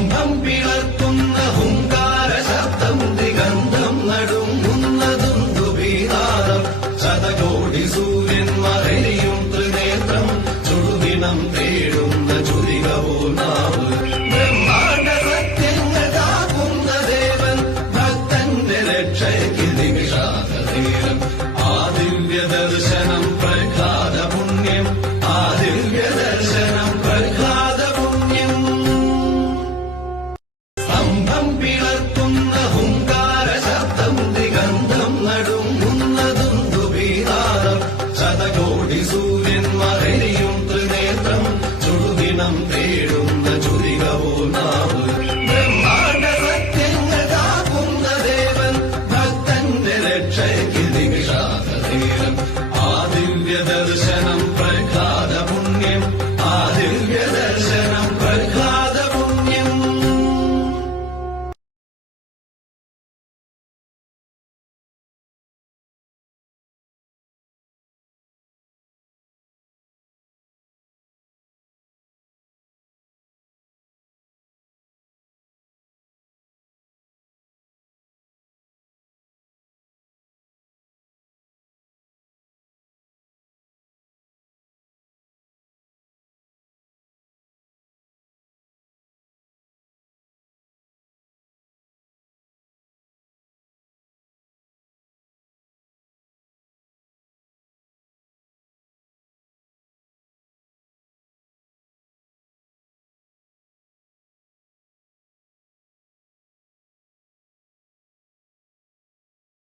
സ്തംഭം പിളർക്കുന്ന ഹുങ്കാര ശബ്ദം ദിഗന്ധം നടുങ്ങുന്നതും ദുബീതാരം ശതകോടി സൂര്യന്മാരെയും ത്രിനേത്രം ചുടുദിനം തേടുന്ന ചുരികവോ നാവ് ബ്രഹ്മാണ്ഡ സത്യങ്ങൾ കാക്കുന്ന ദേവൻ ഭക്തന്റെ രക്ഷയ്ക്ക് നിമിഷാതീരം ആ ദിവ്യ ദർശനം പ്രഹ്ലാദ പുണ്യം ആ ദിവ്യ ദർശനം പ്രഹ്ലാദ പുണ്യം സ്തംഭം പിളർക്കുന്ന ഹുങ്കാര ശബ്ദം ദിഗന്ധം നടുങ്ങുന്നതും ദുബീതാരം ശതകോടി സൂര്യന്മാരെയും ത്രിനേത്രം ചുടുദിനം തേടുന്ന ചുരികവോ നാം